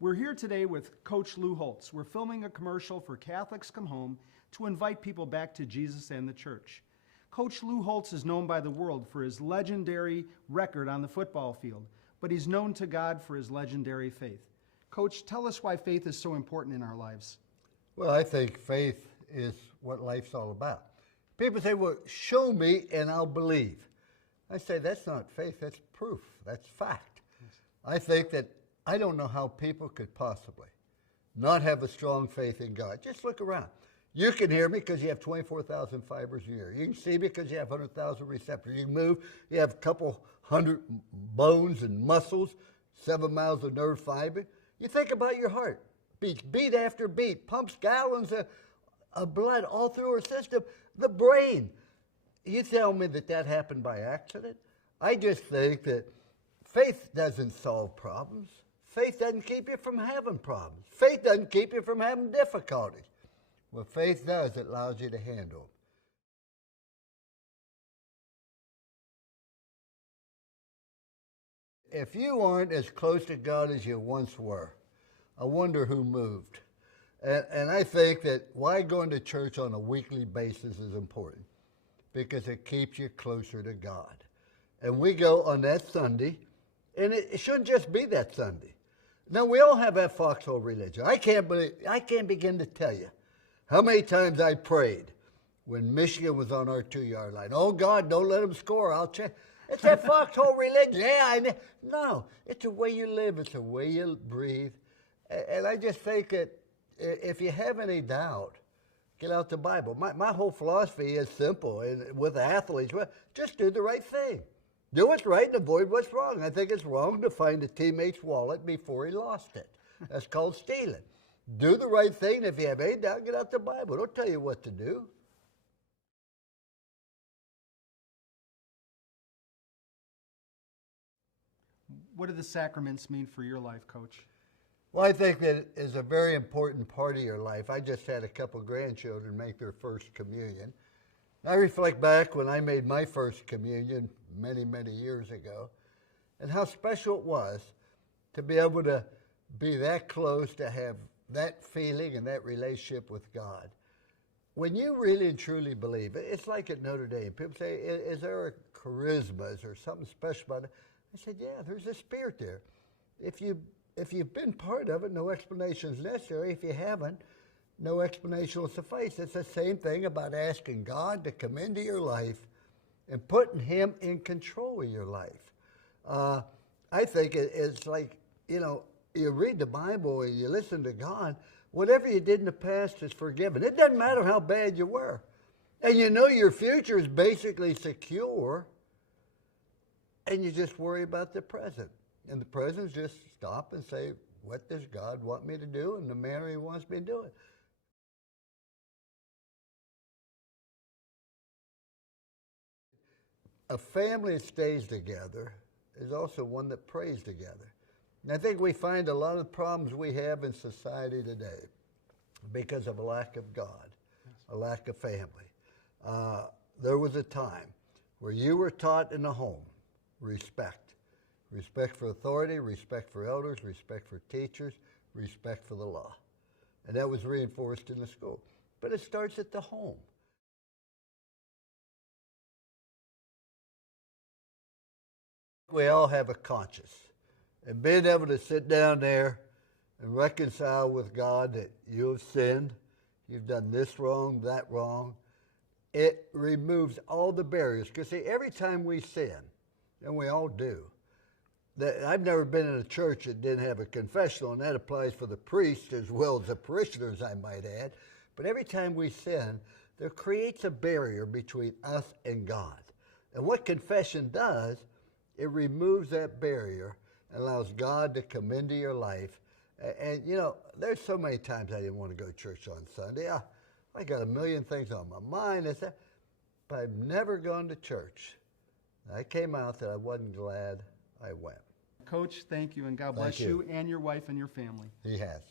We're here today with Coach Lou Holtz. We're filming a commercial for Catholics Come Home to invite people back to Jesus and the church. Coach Lou Holtz is known by the world for his legendary record on the football field, but he's known to God for his legendary faith. Coach, tell us why faith is so important in our lives. Well, I think faith is what life's all about. People say, well, show me and I'll believe. I say, that's not faith, that's proof, that's fact. Yes. I think that I don't know how people could possibly not have a strong faith in God. Just look around. You can hear me because you have 24,000 fibers a year. You can see me because you have 100,000 receptors. You can move, you have a couple hundred bones and muscles, 7 miles of nerve fiber. You think about your heart. Beat after beat, pumps gallons of blood all through our system. The brain. You tell me that that happened by accident? I just think that faith doesn't solve problems. Faith doesn't keep you from having problems. Faith doesn't keep you from having difficulties. What faith does, it allows you to handle them. If you aren't as close to God as you once were, I wonder who moved. And I think that why going to church on a weekly basis is important, because it keeps you closer to God. And we go on that Sunday, and it shouldn't just be that Sunday. Now, we all have that foxhole religion. I can't begin to tell you how many times I prayed when Michigan was on our 2-yard line. Oh, God, don't let them score. I'll check. It's that foxhole religion. Yeah, no, it's the way you live. It's the way you breathe. And I just think that if you have any doubt, get out the Bible. My whole philosophy is simple, and with athletes, just do the right thing. Do what's right and avoid what's wrong. I think it's wrong to find a teammate's wallet before he lost it. That's called stealing. Do the right thing. If you have any doubt, get out the Bible. Don't tell you what to do. What do the sacraments mean for your life, Coach? Well, I think that it is a very important part of your life. I just had a couple grandchildren make their first communion. I reflect back when I made my first communion many, many years ago, and how special it was to be able to be that close, to have that feeling and that relationship with God. When you really and truly believe, it's like at Notre Dame. People say, is there a charisma? Is there something special about it? I said, yeah, there's a spirit there. If you've been part of it, no explanation is necessary. If you haven't, no explanation will suffice. It's the same thing about asking God to come into your life and putting Him in control of your life. I think it's like, you read the Bible and you listen to God, whatever you did in the past is forgiven. It doesn't matter how bad you were. And you know your future is basically secure, and you just worry about the present. And the present, just stop and say, what does God want me to do in the manner He wants me to do it? A family that stays together is also one that prays together. And I think we find a lot of the problems we have in society today because of a lack of God, a lack of family. There was a time where you were taught in the home respect. Respect for authority, respect for elders, respect for teachers, respect for the law. And that was reinforced in the school. But it starts at the home. We all have a conscience. And being able to sit down there and reconcile with God that you have sinned, you've done this wrong, that wrong, it removes all the barriers. Because see, every time we sin, and we all do, I've never been in a church that didn't have a confessional, and that applies for the priests as well as the parishioners, I might add. But every time we sin, there creates a barrier between us and God. And what confession does, it removes that barrier and allows God to come into your life. And there's so many times I didn't want to go to church on Sunday. I got a million things on my mind, but I've never gone to church. I came out that I wasn't glad I went. Coach, thank you, and God bless you and your wife and your family. He has.